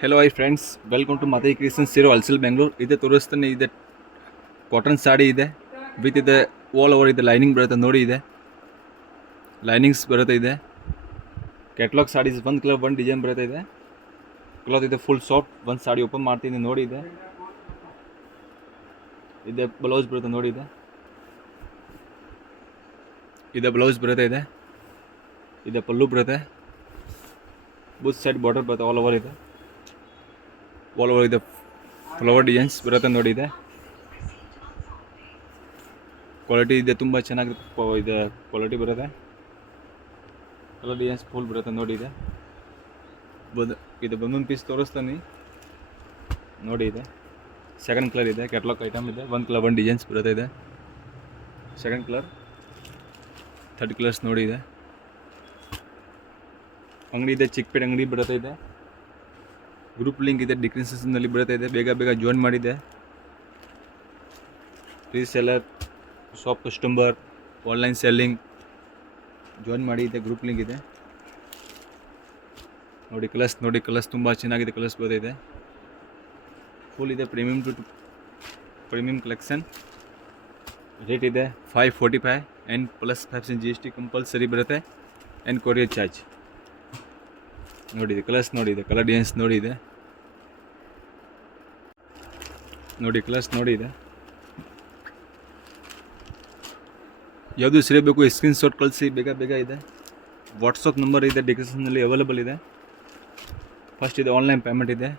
Hello hi friends, welcome to ಮತೈ creations ಇರೋ ಅಲ್ಸಲ್ ಬೆಂಗಳೂರು. ಇದೆ ತೋರಿಸ್ತಾನೆ ಇದೆ. ಕಾಟನ್ ಸಾಡಿ ಇದೆ ವಿತ್ ಇದೆ ಆಲ್ ಓವರ್ ಇದೆ. ಲೈನಿಂಗ್ ಬರುತ್ತೆ ನೋಡಿ, ಇದೆ ಲೈನಿಂಗ್ಸ್ ಬರುತ್ತೆ. ಇದೆ ಕ್ಯಾಟ್ಲಾಗ್ ಸಾಡೀಸ್, ಒಂದು ಕಲರ್ ಒಂದು ಡಿಸೈನ್ ಬರುತ್ತೆ. ಇದೆ ಕ್ಲಾತ್ ಇದೆ ಫುಲ್ ಸಾಫ್ಟ್. ಒಂದು ಸಾಡಿ ಓಪನ್ ಮಾಡ್ತೀನಿ ನೋಡಿ. ಇದೆ ಇದೆ ಬ್ಲೌಸ್ ಬರುತ್ತೆ ನೋಡಿ. ಇದೆ ಬ್ಲೌಸ್ ಬರುತ್ತೆ. ಇದೆ ಪಲ್ಲು ಬರುತ್ತೆ. ಬೂತ್ ಸೈಡ್ ಬಾರ್ಡರ್ ಬರುತ್ತೆ. ಆಲ್ ಓವರ್ ಇದೆ ಫ್ಲವರ್ ಡಿಸೈನ್ಸ್ ಬರುತ್ತೆ ನೋಡಿ. ಇದೆ ಕ್ವಾಲಿಟಿ ಇದೆ, ತುಂಬ ಚೆನ್ನಾಗಿ ಇದೆ ಕ್ವಾಲಿಟಿ ಬರುತ್ತೆ. ಕಲರ್ ಡಿಸೈನ್ಸ್ ಫುಲ್ ಬರುತ್ತೆ ನೋಡಿ. ಇದು ಒಂದೊಂದು ಪೀಸ್ ತೋರಿಸ್ತಾನೆ ನೋಡಿ. ಇದೆ ಸೆಕೆಂಡ್ ಕಲರ್ ಇದೆ, ಕ್ಯಾಟ್ಲಾಗ್ ಐಟಮ್ ಇದೆ. ಒಂದು ಕಲರ್ ಒಂದು ಡಿಸೈನ್ಸ್ ಬರುತ್ತೆ. ಇದೆ ಸೆಕೆಂಡ್ ಕಲರ್, ಥರ್ಡ್ ಕಲರ್ಸ್ ನೋಡಿ. ಇದೆ ಅಂಗಡಿ ಇದೆ, ಚಿಕ್ಕಪೇಟೆ ಅಂಗಡಿ ಬರುತ್ತೆ. ಇದೆ ಗ್ರೂಪ್ ಲಿಂಕ್ ಇದೆ, ಡಿಸ್ಕ್ರಿಪ್ಷನ್ನಲ್ಲಿ ಬರುತ್ತೆ. ಇದೆ ಬೇಗ ಬೇಗ ಜಾಯಿನ್ ಮಾಡಿದೆ. Reseller, shop customer, online selling join ಮಾಡಿ. ಇದೆ ಗ್ರೂಪ್ ಲಿಂಕ್ ಇದೆ ನೋಡಿ. ಕಲರ್ಸ್ ತುಂಬ ಚೆನ್ನಾಗಿದೆ. ಕಲರ್ಸ್ ಬರುತ್ತೆ. ಫುಲ್ ಇದೆ ಪ್ರೀಮಿಯಂ ಕಲೆಕ್ಷನ್. ರೇಟ್ ಇದೆ 545 ಆ್ಯಂಡ್ ಪ್ಲಸ್ 5% GST ಕಂಪಲ್ಸರಿ ಬರುತ್ತೆ ಆ್ಯಂಡ್ ಕೊರಿಯರ್ ಚಾರ್ಜ್ ನೋಡಿ. ಕಲರ್ಸ್ ನೋಡಿ. ಕಲರ್ ಡಿಸೈನ್ಸ್ ನೋಡಿ. ಕಲರ್ಸ್ ನೋಡಿ. ಯಾವುದು ಸರಿ ಬೇಕು ಸ್ಕ್ರೀನ್ಶಾಟ್ ಕಳಿಸಿ ಬೇಗ ಬೇಗ. ಇದೆ ವಾಟ್ಸಪ್ ನಂಬರ್ ಇದೆ, ಡಿಸ್ಕ್ರಿಪ್ಷನ್ನಲ್ಲಿ ಅವೈಲೇಬಲ್ ಇದೆ. ಫಸ್ಟ್ ಇದೆ ಆನ್ಲೈನ್ ಪೇಮೆಂಟ್ ಇದೆ.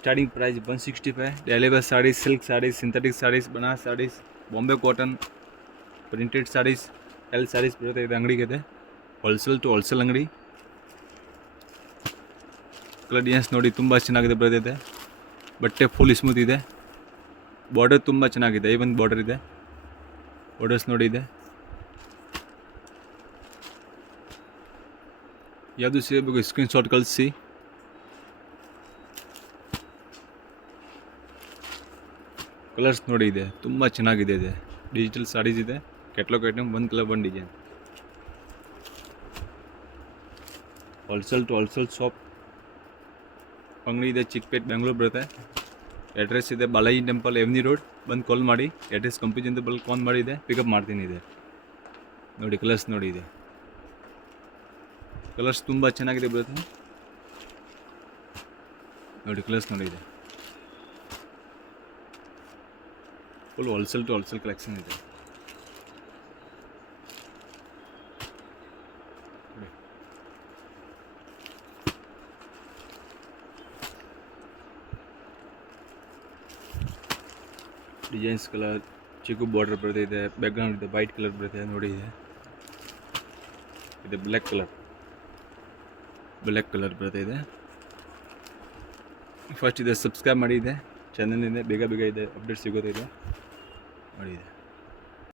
Starting price 165. Daily wear sarees, silk sarees, synthetic sarees, Banaras sarees, Bombay cotton, printed sarees, sarees ಬರುತ್ತೆ. ಇದೆ ಅಂಗಡಿಗೆ ಇದೆ ಹೋಲ್ಸೇಲ್ ಟು ಹೋಲ್ಸೇಲ್ ಅಂಗಡಿ. ಕಲರ್ ಡಿಸೈನ್ಸ್ ನೋಡಿ, ತುಂಬ ಚೆನ್ನಾಗಿದೆ ಬರುತ್ತೆ. ಬಟ್ಟೆ ಫುಲ್ ಸ್ಮೂತ್ ಇದೆ. ಬಾರ್ಡರ್ ತುಂಬ ಚೆನ್ನಾಗಿದೆ. ಒಂದು ಬಾರ್ಡರ್ ಇದೆ, ಬಾರ್ಡರ್ಸ್ ನೋಡಿ. ಇದೆ ಯಾವುದು ಸಿಗಬೇಕು ಸ್ಕ್ರೀನ್ಶಾಟ್ ಕಳಿಸಿ. ಕಲರ್ಸ್ ನೋಡಿ. ಇದೆ ತುಂಬ ಚೆನ್ನಾಗಿದೆ. ಇದೆ ಡಿಜಿಟಲ್ ಸಾಡೀಸ್ ಇದೆ. ಕ್ಯಾಟ್ಲಾಗ್ ಐಟಮ್, ಒಂದು ಕಲರ್ ಒಂದು design. Wholesale to wholesale shop ಅಂಗಡಿ ಇದೆ, ಚಿಕ್ಕಪೇಟೆ ಬೆಂಗಳೂರು ಬರುತ್ತೆ. ಅಡ್ರೆಸ್ ಇದೆ ಬಾಲಾಜಿ ಟೆಂಪಲ್ ಎವ್ನಿ ರೋಡ್. ಬಂದು ಕಾಲ್ ಮಾಡಿ. ಅಡ್ರೆಸ್ ಕಂಪ್ಯೂಟರ್ ಅಂತ ಕಾಲ್ ಮಾಡಿ. ಇದೆ ಪಿಕಪ್ ಮಾಡ್ತೀನಿ. ಇದೆ ನೋಡಿ. ಕಲರ್ಸ್ ನೋಡಿ. ಇದೆ ಕಲರ್ಸ್ ತುಂಬ ಚೆನ್ನಾಗಿದೆ ಬರುತ್ತೆ ನೋಡಿ. ಕಲರ್ಸ್ ನೋಡಿ. ಇದೆ full wholesale to wholesale collection ಇದೆ. ಡಿಸೈನ್ಸ್ ಕಲರ್, ಚಿಕ್ಕು ಬಾರ್ಡರ್ ಬರುತ್ತೆ. ಇದೆ ಬ್ಯಾಕ್ಗ್ರೌಂಡ್ ಇದೆ, ವೈಟ್ ಕಲರ್ ಬರುತ್ತೆ ನೋಡಿ. ಇದೆ ಬ್ಲ್ಯಾಕ್ ಕಲರ್ ಬರುತ್ತೆ. ಇದೆ ಫಸ್ಟ್ ಇದೆ ಸಬ್ಸ್ಕ್ರೈಬ್ ಮಾಡಿ. ಇದೆ ಚಾನಲ್ ಇದೆ, ಬೇಗ ಬೇಗ ಇದೆ ಅಪ್ಡೇಟ್ ಸಿಗೋದಿದೆ ನೋಡಿ. ಇದೆ